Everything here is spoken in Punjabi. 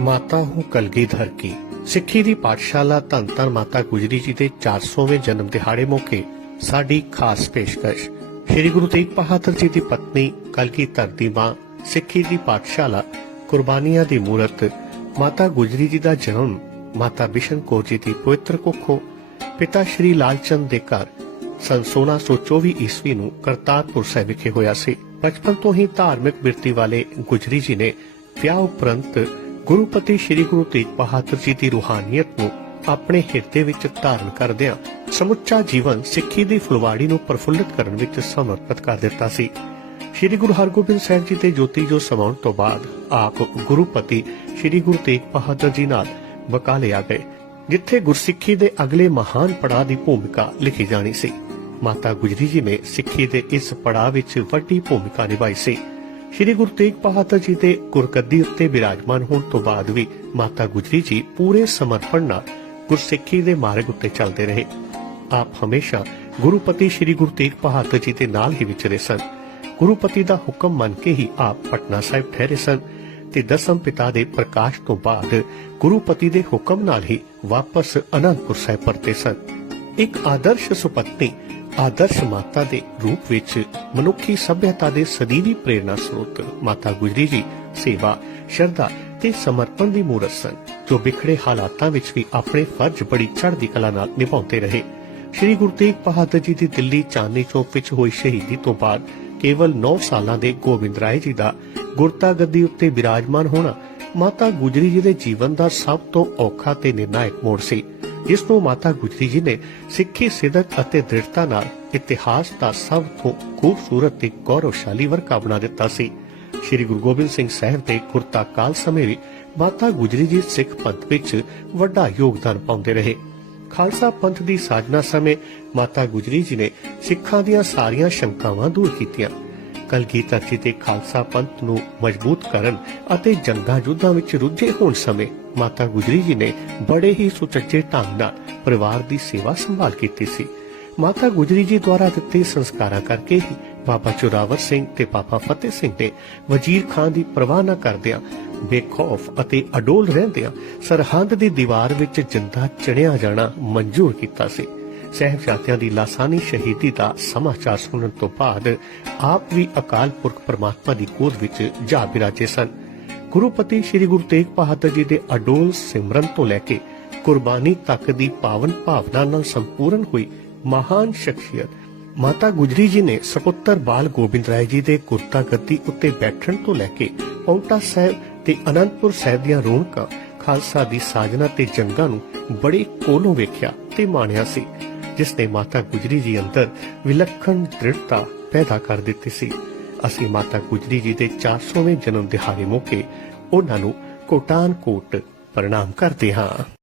ਮਾਤਾ ਹੂੰ ਕਲਗੀਧਰ ਕੀ। ਸਿੱਖੀ ਦੀ ਪਾਠਸ਼ਾਲਾ ਧੰਨ ਧੰਨ ਮਾਤਾ ਗੁਜਰੀ ਜੀ ਦੇ 400ਵੇਂ ਜਨਮ ਦਿਹਾੜੇ ਮੌਕੇ ਸਾਡੀ ਖਾਸ ਪੇਸ਼ਕਸ਼। ਸ੍ਰੀ ਗੁਰੂ ਤੇਗ ਬਹਾਦਰ ਜੀ ਦੀ ਪਤਨੀ ਕਲਗੀਧਰ ਦੀ ਮਾਂ ਸਿੱਖੀ ਦੀ ਪਾਠਸ਼ਾਲਾ ਕੁਰਬਾਨੀਆਂ ਦੀ ਮੂਰਤ ਮਾਤਾ ਗੁਜਰੀ ਜੀ ਦਾ ਜਨਮ ਮਾਤਾ ਬਿਸ਼ਨ ਕੌਰ ਜੀ ਦੀ ਪਵਿੱਤਰ ਕੁੱਖੋਂ ਪਿਤਾ ਸ਼੍ਰੀ ਲਾਲਚੰਦ ਦੇ ਘਰ ਸਨ 1624 ਈਸਵੀ ਨੂੰ ਕਰਤਾਰਪੁਰ ਸਾਹਿਬ ਵਿਖੇ ਹੋਇਆ ਸੀ। ਬਚਪਨ ਤੋਂ ਹੀ ਧਾਰਮਿਕ ਬਿਰਤੀ ਵਾਲੇ ਗੁਜਰੀ ਜੀ ਨੇ ਵਿਆਹ ਉਪਰੰਤ ਗੁਰੂ ਪਤੀ ਸ਼੍ਰੀ ਗੁਰੂ ਤੇਗ ਬਹਾਦਰ ਜੀ ਦੀ ਰੂਹਾਨੀਅਤ ਨੂੰ ਆਪਣੇ ਹਿਰਦੇ ਵਿੱਚ ਧਾਰਨ ਕਰਦਿਆਂ ਸਮੁੱਚਾ ਜੀਵਨ ਸਿੱਖੀ ਦੀ ਫੁਲਵਾੜੀ ਨੂੰ ਪ੍ਰਫੁੱਲਤ ਕਰਨ ਵਿੱਚ ਸਮਰਪਿਤ ਕਰ ਦਿੱਤਾ ਸੀ। ਸ਼੍ਰੀ ਗੁਰੂ ਹਰਗੋਬਿੰਦ ਸਾਹਿਬ ਜੀ ਦੇ ਜੋਤੀ ਜੋ ਸਮਾਉਣ ਤੋਂ ਬਾਅਦ ਆਪ ਗੁਰੂਪਤੀ ਸ਼੍ਰੀ ਗੁਰੂ ਤੇਗ ਬਹਾਦਰ ਜੀ ਨਾਲ ਬਕਾਲੇ ਆ ਗਏ, ਜਿੱਥੇ ਗੁਰਸਿੱਖੀ ਦੇ ਅਗਲੇ ਮਹਾਨ ਪੜਾਅ ਦੀ ਭੂਮਿਕਾ ਲਿਖੀ ਜਾਣੀ ਸੀ। ਮਾਤਾ ਗੁਜਰੀ ਜੀ ਨੇ ਸਿੱਖੀ ਦੇ ਇਸ ਪੜਾਅ ਵਿੱਚ ਵੱਡੀ ਭੂਮਿਕਾ ਨਿਭਾਈ ਸੀ। ਸ਼੍ਰੀ ਗੁਰੂ ਤੇਗ ਬਹਾਦਰ ਜੀ ਦੇ ਗੁਰਗੱਦੀ ਉੱਤੇ ਬਿਰਾਜਮਾਨ ਹੋਣ ਤੋਂ ਬਾਅਦ ਵੀ ਮਾਤਾ ਗੁਜਰੀ ਜੀ ਪੂਰੇ ਸਮਰਪਣ ਨਾਲ ਗੁਰਸਿੱਖੀ ਦੇ ਮਾਰਗ ਉੱਤੇ ਚੱਲਦੇ ਰਹੇ। ਆਪ ਹਮੇਸ਼ਾ ਗੁਰੂਪਤੀ ਸ਼੍ਰੀ ਗੁਰੂ ਤੇਗ ਬਹਾਦਰ ਜੀ ਦੇ ਨਾਲ ਹੀ ਵਿਚਰੇ ਸਨ। ਗੁਰੂਪਤੀ ਦਾ ਹੁਕਮ ਮੰਨ ਕੇ ਹੀ ਆਪ ਪਟਨਾ ਸਾਹਿਬ ਠਹਿਰੇ ਸਨ ਤੇ ਦਸਮ ਪਿਤਾ ਦੇ ਪ੍ਰਕਾਸ਼ ਤੋਂ ਬਾਅਦ ਗੁਰੂਪਤੀ ਦੇ ਹੁਕਮ ਨਾਲ ਹੀ ਵਾਪਸ ਅਨੰਦਪੁਰ ਸਾਹਿਬ ਪਰਤੇ ਸਨ। ਇੱਕ ਆਦਰਸ਼ ਸੁਪਤਨੀ ਆਦਰਸ਼ ਮਾਤਾ ਦੇ ਰੂਪ ਵਿੱਚ ਮਨੁੱਖੀ ਸਭਿਅਤਾ ਦੇ ਸਦੀਵੀ ਪ੍ਰੇਰਣਾ ਸਰੋਤ ਮਾਤਾ ਗੁਜਰੀ ਜੀ ਸੇਵਾ, ਸ਼ਰਧਾ ਤੇ ਸਮਰਪਣ ਦੀ ਮੂਰਤ ਸਨ, ਜੋ ਵਿਖੜੇ ਹਾਲਾਤਾਂ ਵਿੱਚ ਵੀ ਆਪਣੇ ਫਰਜ਼ ਬੜੀ ਚੜ੍ਹਦੀ ਕਲਾ ਨਾਲ ਨਿਭਾਉਂਦੇ ਰਹੇ। ਸ਼੍ਰੀ ਗੁਰੂ ਤੇਗ ਬਹਾਦਰ ਜੀ ਦੀ ਦਿੱਲੀ ਚਾਂਦਨੀ ਚੌਕ ਵਿੱਚ ਹੋਈ ਸ਼ਹੀਦੀ ਤੋਂ ਬਾਅਦ ਕੇਵਲ 9 ਸਾਲਾਂ ਦੇ ਗੋਬਿੰਦ ਰਾਏ ਜੀ ਦਾ ਗੁਰਤਾ ਗੱਦੀ ਉੱਤੇ ਵਿਰਾਜਮਾਨ ਹੋਣਾ ਮਾਤਾ ਗੁਜਰੀ ਜੀ ਦੇ ਜੀਵਨ ਦਾ ਸਭ ਤੋਂ ਔਖਾ ਤੇ ਨਿਰਣਾਇਕ ਮੋੜ ਸੀ। ਜਿਸ ਨੂੰ ਮਾਤਾ ਗੁਜਰੀ ਜੀ ਨੇ ਸਿੱਖੀ ਸਿੱਧਕ ਅਤੇ ਦ੍ਰਿੜਤਾ ਨਾਲ ਇਤਿਹਾਸ ਦਾ ਸਭ ਤੋਂ ਖੂਬਸੂਰਤ ਤੇ ਗੌਰਵਸ਼ਾਲੀ ਵਰਕਾ ਬਣਾ ਦਿੱਤਾ ਸੀ। ਸ਼੍ਰੀ ਗੁਰੂ ਗੋਬਿੰਦ ਸਿੰਘ ਸਾਹਿਬ ਦੇ ਗੁਰਤਾ ਕਾਲ ਸਮੇਂ ਵੀ ਮਾਤਾ ਗੁਜਰੀ ਜੀ ਸਿੱਖ ਪੰਥ ਵਿੱਚ ਵੱਡਾ ਯੋਗਦਾਨ ਪਾਉਂਦੇ ਰਹੇ। ਖਾਲਸਾ ਪੰਥ ਦੀ ਸਾਜਨਾ ਸਮੇਂ ਮਾਤਾ ਗੁਜਰੀ ਜੀ ਨੇ ਸਿੱਖਾਂ ਦੀਆਂ ਸਾਰੀਆਂ ਸ਼ੰਕਾਵਾਂ ਦੂਰ ਕੀਤੀਆਂ। ਕਲਗੀਧਰ ਜੀ ਦੇ ਖਾਲਸਾ ਪੰਥ ਨੂੰ ਮਜ਼ਬੂਤ ਕਰਨ ਅਤੇ ਜੰਗਾਂ ਯੁੱਧਾਂ ਵਿੱਚ ਰੁੱਝੇ ਹੋਣ ਸਮੇਂ ਮਾਤਾ ਗੁਜਰੀ ਜੀ ਨੇ ਬੜੇ ਹੀ ਸੁਚੱਜੇ ਢੰਗ ਨਾਲ ਪਰਿਵਾਰ ਦੀ ਸੇਵਾ ਸੰਭਾਲ ਕੀਤੀ ਸੀ। ਮਾਤਾ ਗੁਜਰੀ ਜੀ ਦੁਆਰਾ ਦਿੱਤੇ ਸੰਸਕਾਰਾਂ ਕਰਕੇ ਹੀ ਬਾਬਾ ਚੋਰਾਵਰ ਸਿੰਘ ਤੇ ਬਾਬਾ ਫਤਿਹ ਸਿੰਘ ਨੇ ਵਜ਼ੀਰ ਖਾਨ ਦੀ ਪਰਵਾਹ ਨਾ ਕਰਦਿਆਂ ਬੇਖੌਫ ਅਤੇ ਅਡੋਲ ਰਹਿੰਦਿਆਂ ਸਰਹੰਦ ਦੀ ਦੀਵਾਰ ਵਿੱਚ ਜਿੰਦਾ ਚੜਿਆ ਜਾਣਾ ਮਨਜ਼ੂਰ ਕੀਤਾ ਸੀ। ਸਹਿਬਜ਼ਾਦਿਆਂ ਦੀ ਲਾਸਾਨੀ ਸ਼ਹੀਦੀ ਦਾ ਸਮਾਚਾਰ ਸੁਣਨ ਤੋਂ ਬਾਅਦ ਆਪ ਵੀ ਅਕਾਲ ਪੁਰਖ ਪਰਮਾਤਮਾ ਦੀ ਗੋਦ ਵਿੱਚ ਜਾ ਬਿਰਾਜੇ ਸਨ। ਗੁਰੂਪਤੀ ਸ੍ਰੀ ਗੁਰੂ ਤੇਗ ਬਹਾਦਰ ਜੀ ਦੇ ਅਡੋਲ ਸਿਮਰਨ ਤੋਂ ਲੈ ਕੇ ਕੁਰਬਾਨੀ ਤੱਕ ਦੀ ਪਾਵਨ ਭਾਵਨਾ ਨਾਲ ਸੰਪੂਰਨ ਹੋਈ ਮਹਾਨ ਸ਼ਖਸੀਅਤ, ਮਾਤਾ ਗੁਜਰੀ ਜੀ ਨੇ ਸਪੁੱਤਰ ਬਾਲ ਗੋਬਿੰਦ ਰਾਏ ਜੀ ਦੇ ਕੁਰਤਾ ਗੱਦੀ ਉੱਤੇ ਬੈਠਣ ਤੋਂ ਲੈ ਕੇ ਪੌਂਟਾ ਸਾਹਿਬ ਤੇ ਅਨੰਦਪੁਰ ਸਾਹਿਬ ਦੀਆਂ ਰੌਣਕਾਂ, ਖਾਲਸਾ ਦੀ ਸਾਜਨਾ ਤੇ ਜੰਗਾਂ ਨੂੰ ਬੜੇ ਕੋਲੋਂ ਵੇਖਿਆ ਤੇ ਮਾਣਿਆ ਸੀ, ਜਿਸ ਨੇ ਮਾਤਾ ਗੁਜਰੀ ਜੀ ਅੰਦਰ ਵਿਲੱਖਣ ਦ੍ਰਿੜਤਾ ਪੈਦਾ ਕਰ ਦਿੱਤੀ ਸੀ। ਅਸੀਂ ਮਾਤਾ ਗੁਜਰੀ ਜੀ ਦੇ 400ਵੇਂ ਜਨਮ ਦਿਹਾੜੇ ਮੌਕੇ ਉਹਨਾਂ ਨੂੰ ਕੋਟਾਨ ਕੋਟ ਪ੍ਰਣਾਮ ਕਰਦੇ ਹਾਂ।